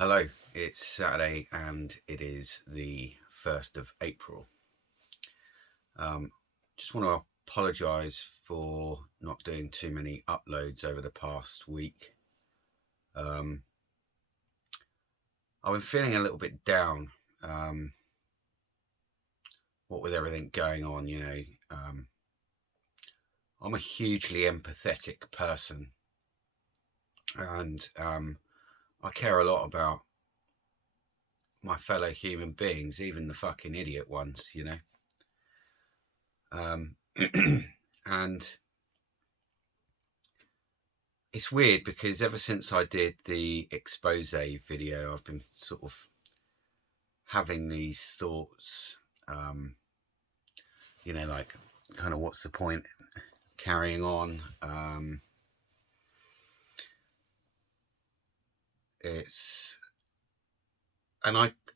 Hello, it's Saturday and it is the 1st of April. Just want to apologise for not doing too many uploads over the past week. I've been feeling a little bit down, what with everything going on, I'm a hugely empathetic person and I care a lot about my fellow human beings, even the fucking idiot ones, and it's weird because ever since I did the expose video, I've been sort of having these thoughts, like kind of what's the point carrying on?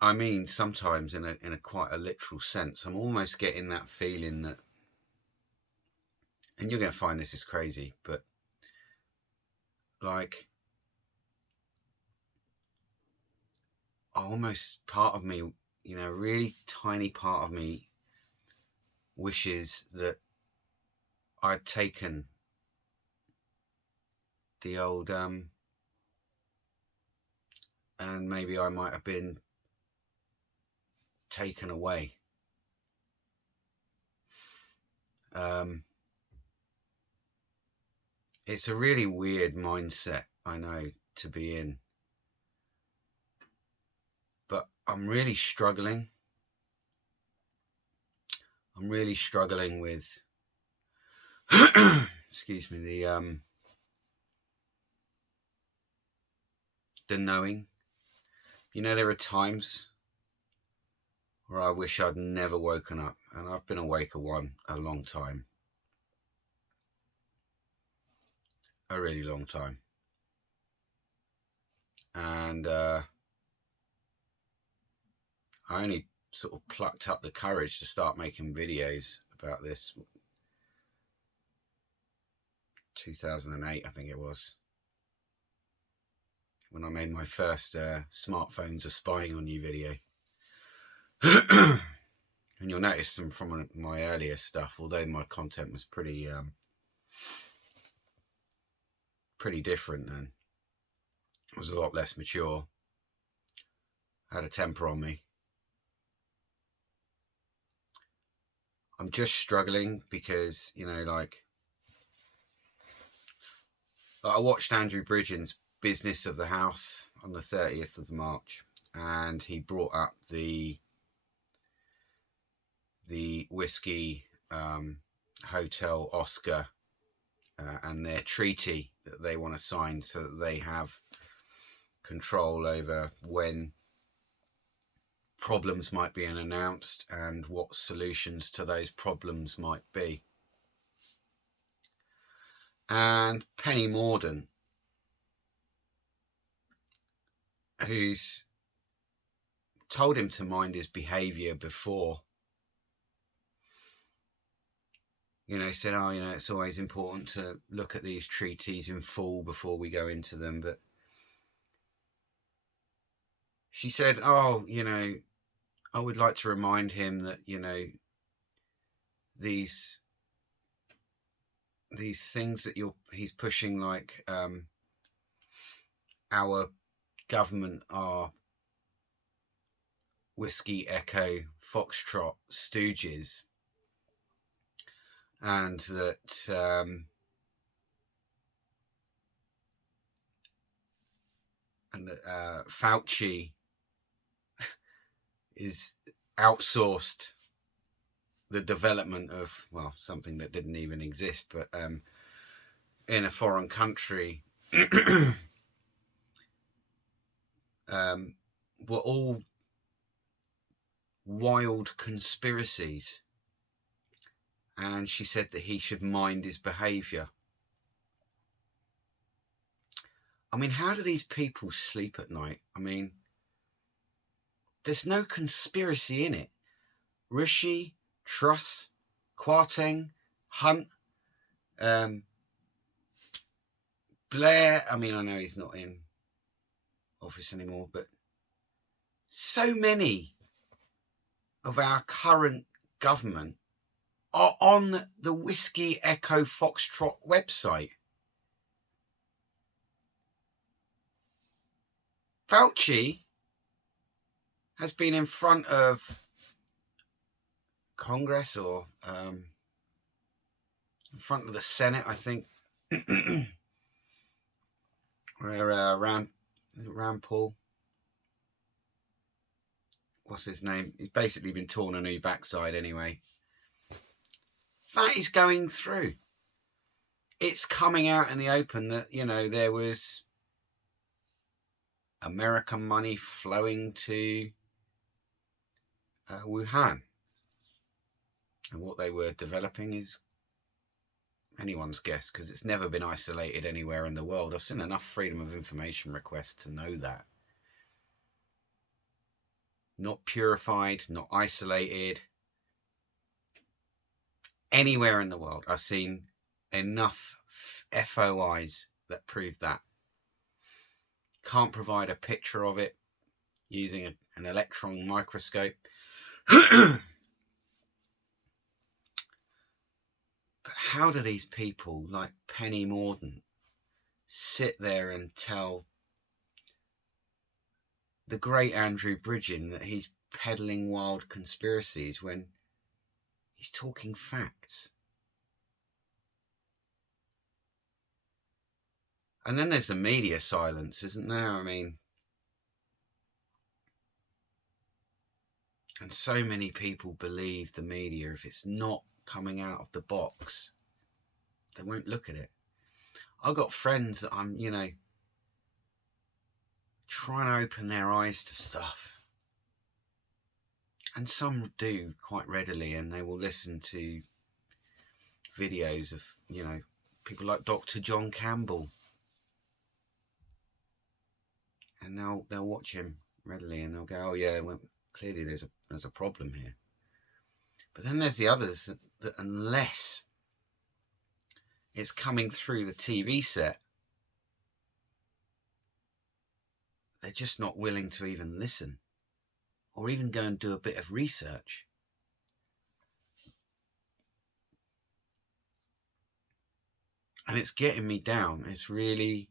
I mean sometimes in a quite a literal sense, I'm almost getting that feeling that, and you're going to find this is crazy, but like almost part of me, a really tiny part of me wishes that I'd taken the old and maybe I might have been taken away. It's a really weird mindset, I know, to be in, but I'm really struggling. I'm really struggling with excuse me, the knowing. There are times where I wish I'd never woken up, and I've been awake a long time, a really long time, and I only sort of plucked up the courage to start making videos about this 2008, I think it was, when I made my first smartphones are spying on you video. And you'll notice some from my earlier stuff, although my content was pretty different then. It was a lot less mature, had a temper on me. I'm just struggling because, I watched Andrew Bridgen's Business of the House on the 30th of March, and he brought up the whiskey hotel Oscar and their treaty that they want to sign so that they have control over when problems might be announced and what solutions to those problems might be. And Penny Mordaunt, who's told him to mind his behaviour before, said, it's always important to look at these treaties in full before we go into them. But she said, I would like to remind him that, these things that he's pushing, like our government are Whiskey Echo Foxtrot stooges, and that Fauci is outsourced the development of, something that didn't even exist, but in a foreign country, were all wild conspiracies. And she said that he should mind his behaviour. I mean, how do these people sleep at night? I mean, there's no conspiracy in it. Rishi, Truss, Kwarteng, Hunt, Blair. I mean, I know he's not in office anymore, but so many of our current government are on the Whiskey Echo Foxtrot website. Fauci has been in front of Congress or in front of the Senate, I think, where Rand Paul, what's his name? He's basically been torn a new backside anyway. That is going through. It's coming out in the open that, you know, there was American money flowing to Wuhan. And what they were developing is anyone's guess, because it's never been isolated anywhere in the world. I've seen enough freedom of information requests to know that. Not purified, not isolated. Anywhere in the world. I've seen enough FOIs that prove that. Can't provide a picture of it using an electron microscope. But how do these people like Penny Mordaunt sit there and tell the great Andrew Bridgen that he's peddling wild conspiracies when he's talking facts? And then there's the media silence, isn't there? I mean, and so many people believe the media. If it's not coming out of the box, they won't look at it. I've got friends that I'm, you know, trying to open their eyes to stuff. And some do quite readily, and they will listen to videos of, you know, people like Dr. John Campbell. And they'll watch him readily and they'll go, oh yeah, well, clearly there's a problem here. But then there's the others that unless it's coming through the TV set, they're just not willing to even listen or even go and do a bit of research. And it's getting me down. It's really,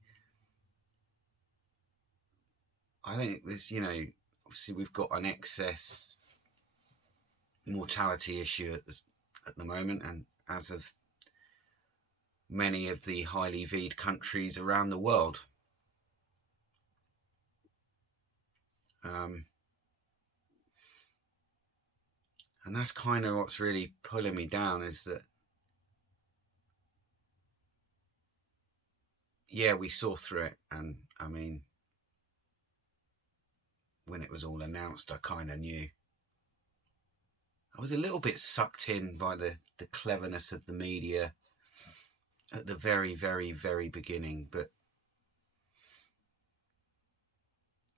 I think there's, you know, obviously we've got an excess mortality issue at the moment, and as of many of the highly V'd countries around the world. And that's kind of what's really pulling me down, is that, yeah, we saw through it. And I mean, when it was all announced, I kind of knew. I was a little bit sucked in by the cleverness of the media at the very, very, very beginning. But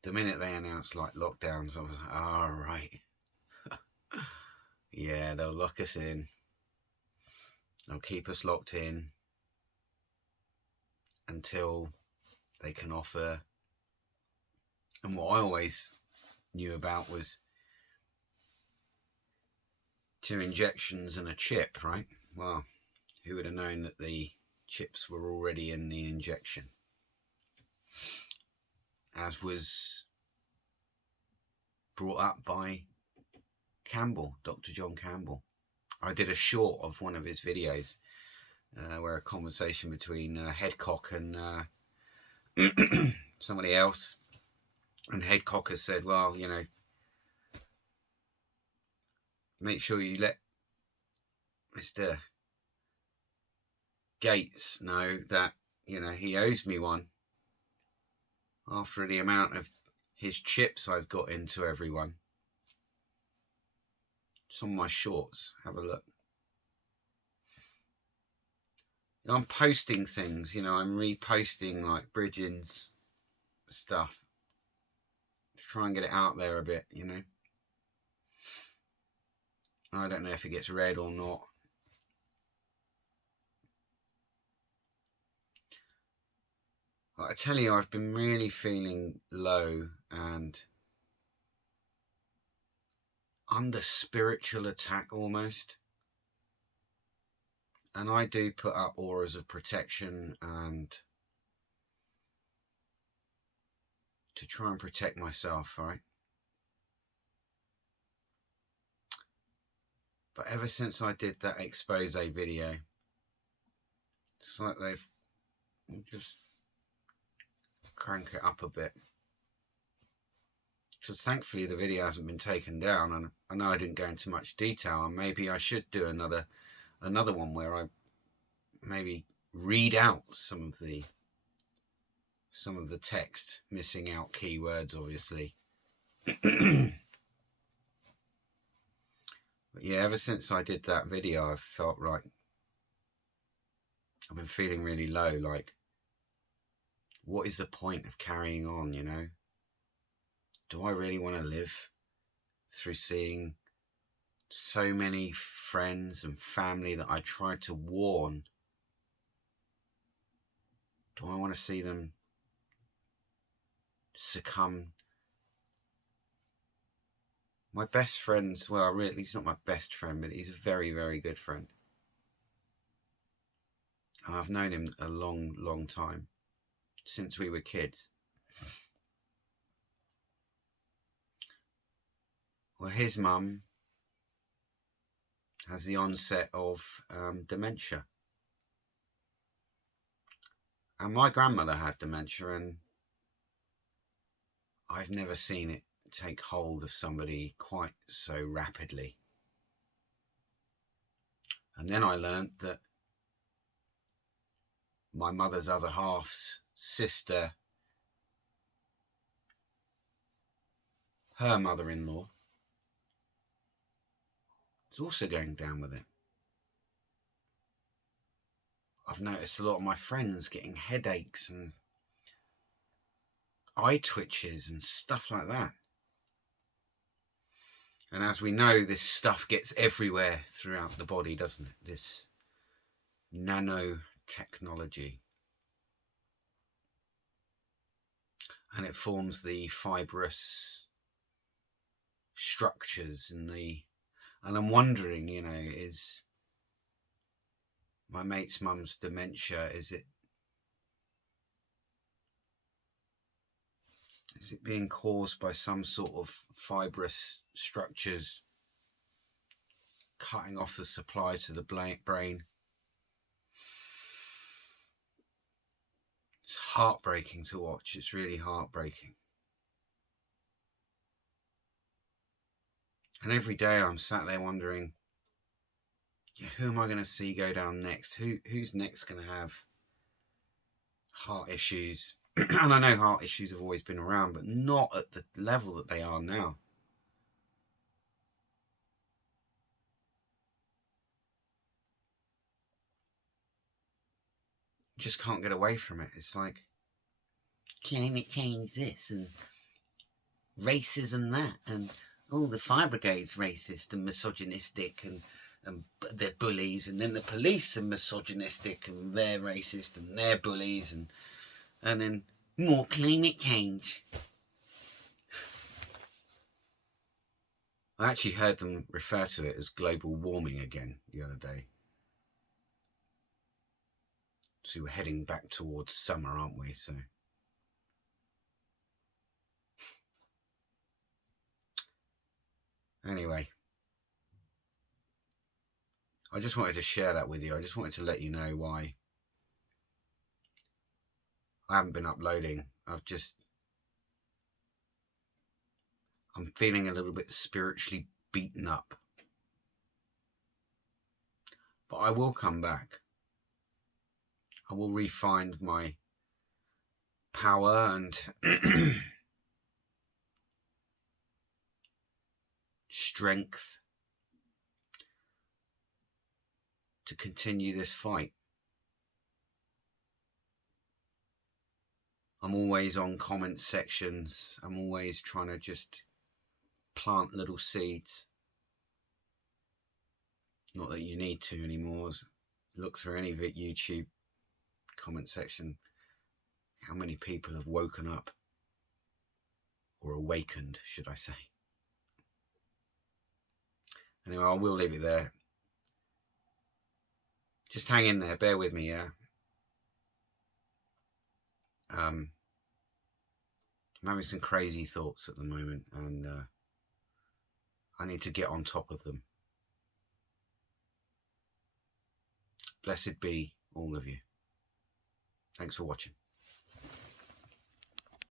the minute they announced like lockdowns, I was like, all right. Yeah, they'll lock us in. They'll keep us locked in until they can offer. And what I always knew about was 2 injections and a chip, right? Well, who would have known that the chips were already in the injection? As was brought up by Campbell, Dr. John Campbell. I did a short of one of his videos where a conversation between Headcock and somebody else. And Headcock has said, well, you know, make sure you let Mr. Gates know that, you know, he owes me one after the amount of his chips I've got into everyone. It's on my shorts. Have a look. I'm posting things, you know, I'm reposting like Bridgen's stuff to try and get it out there a bit, you know. I don't know if it gets read or not. I tell you, I've been really feeling low and under spiritual attack almost. And I do put up auras of protection and to try and protect myself, right? But ever since I did that expose video, it's like they've just crank it up a bit. Because thankfully the video hasn't been taken down, and I know I didn't go into much detail, and maybe I should do another one where I maybe read out some of the text, missing out keywords obviously. But yeah, ever since I did that video, I've felt like I've been feeling really low. Like, what is the point of carrying on, you know? Do I really want to live through seeing so many friends and family that I tried to warn? Do I want to see them succumb? My best friend's, well, really, he's not my best friend, but he's a very, very good friend. I've known him a long, long time, since we were kids. Well, his mum has the onset of dementia. And my grandmother had dementia, and I've never seen it take hold of somebody quite so rapidly. And then I learned that my mother's other half's sister, her mother-in-law, is also going down with it. I've noticed a lot of my friends getting headaches and eye twitches and stuff like that. And as we know, this stuff gets everywhere throughout the body, doesn't it? This nanotechnology. And it forms the fibrous structures and I'm wondering, you know, is my mate's mum's dementia, is it being caused by some sort of fibrous structures cutting off the supply to the brain? It's heartbreaking to watch. It's really heartbreaking. And every day I'm sat there wondering, yeah, who am I going to see go down next? Who's next going to have heart issues? And I know heart issues have always been around, but not at the level that they are now. You just can't get away from it. It's like climate change this and racism that, and the fire brigade's racist and misogynistic and they're bullies, and then the police are misogynistic and they're racist and they're bullies, and then more climate change. I actually heard them refer to it as global warming again the other day. So we're heading back towards summer, aren't we? So anyway, I just wanted to share that with you. I just wanted to let you know why I haven't been uploading. I'm feeling a little bit spiritually beaten up. But I will come back. I will re-find my power and strength to continue this fight. I'm always on comment sections. I'm always trying to just plant little seeds. Not that you need to anymore. Look through any YouTube comment section. how many people have woken up, or awakened, should I say. Anyway, I will leave it there. Just hang in there, bear with me, yeah? I'm having some crazy thoughts at the moment, and I need to get on top of them. Blessed be all of you. Thanks for watching.